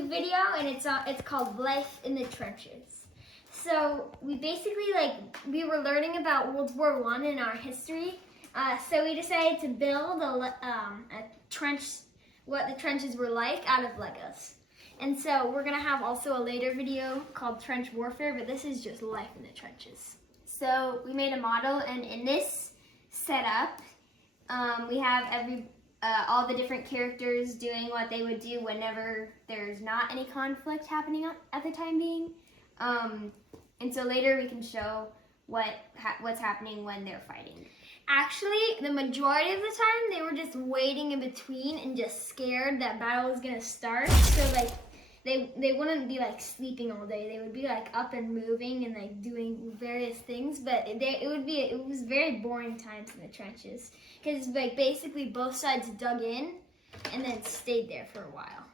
YouTube video, and it's called Life in the Trenches. So we basically we were learning about World War I in our history. So we decided to build a trench, what the trenches were like, out of Legos. And so we're gonna have also a later video called Trench Warfare, but this is just life in the trenches. So we made a model, and in this setup, we have all the different characters doing what they would do whenever there's not any conflict happening at the time being. And so later we can show what's happening when they're fighting. Actually, the majority of the time they were just waiting in between and just scared that battle was gonna start. So they wouldn't be sleeping all day. They would be up and moving and doing various things. But it was very boring times in the trenches because basically both sides dug in and then stayed there for a while.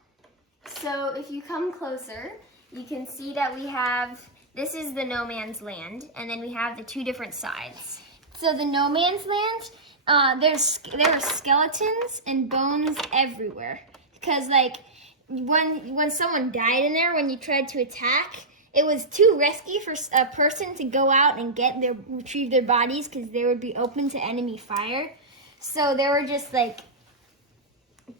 So if you come closer, you can see that we have, this is the no man's land, and then we have the two different sides. So the no man's land, there are skeletons and bones everywhere because when someone died in there, when you tried to attack, it was too risky for a person to go out and retrieve their bodies because they would be open to enemy fire. So there were just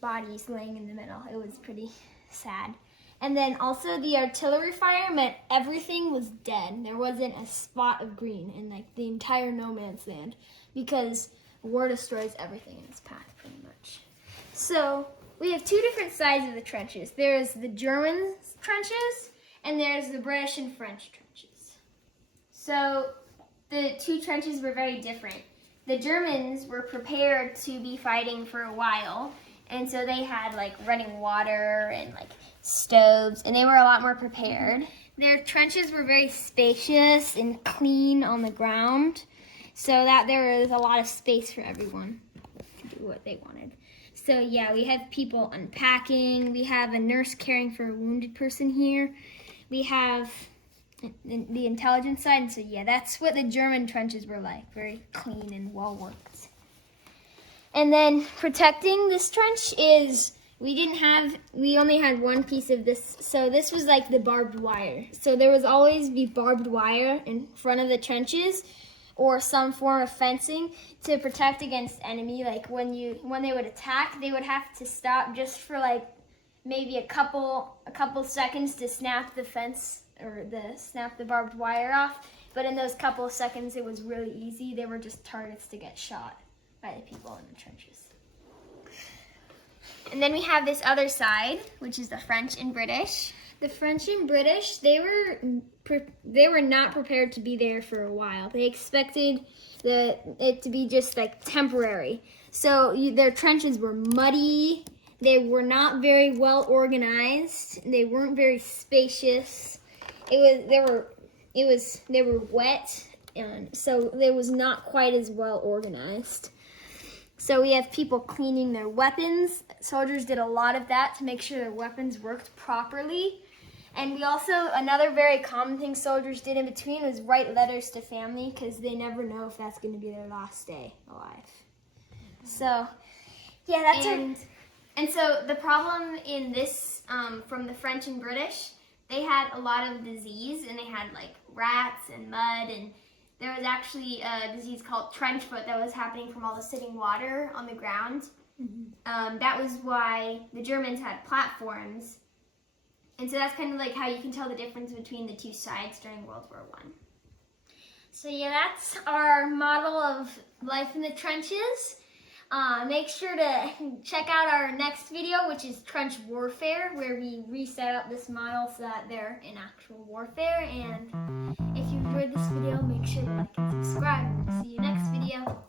bodies laying in the middle. It was pretty sad. And then also the artillery fire meant everything was dead. There wasn't a spot of green in the entire no man's land because war destroys everything in its path pretty much. So we have two different sides of the trenches. There's the German trenches and there's the British and French trenches. So the two trenches were very different. The Germans were prepared to be fighting for a while, and so they had running water and stoves, and they were a lot more prepared. Their trenches were very spacious and clean on the ground, so that there was a lot of space for everyone to do what they wanted. So yeah, we have people unpacking, we have a nurse caring for a wounded person here, we have the intelligence side, and so yeah, that's what the German trenches were like, very clean and well worked. And then protecting this trench is, we only had one piece of this, so this was the barbed wire. So there was always be barbed wire in front of the trenches or some form of fencing to protect against enemy. When they would attack, they would have to stop just for maybe a couple seconds to snap the fence or snap the barbed wire off. But in those couple of seconds, it was really easy. They were just targets to get shot by the people in the trenches. And then we have this other side, which is the French and British. The French and British, they were not prepared to be there for a while. They expected it to be just temporary. So their trenches were muddy. They were not very well organized. They weren't very spacious. They were wet, and so they was not quite as well organized. So we have people cleaning their weapons. Soldiers did a lot of that to make sure their weapons worked properly. And we also, another very common thing soldiers did in between was write letters to family because they never know if that's going to be their last day alive. So, yeah, that's it. And so the problem in this, from the French and British, they had a lot of disease, and they had rats and mud, and there was actually a disease called trench foot that was happening from all the sitting water on the ground. Mm-hmm. That was why the Germans had platforms. And so that's kind of how you can tell the difference between the two sides during World War I. So yeah, that's our model of life in the trenches. Make sure to check out our next video, which is Trench Warfare, where we reset up this model so that they're in actual warfare. And if you enjoyed this video, make sure to like and subscribe. See you next video.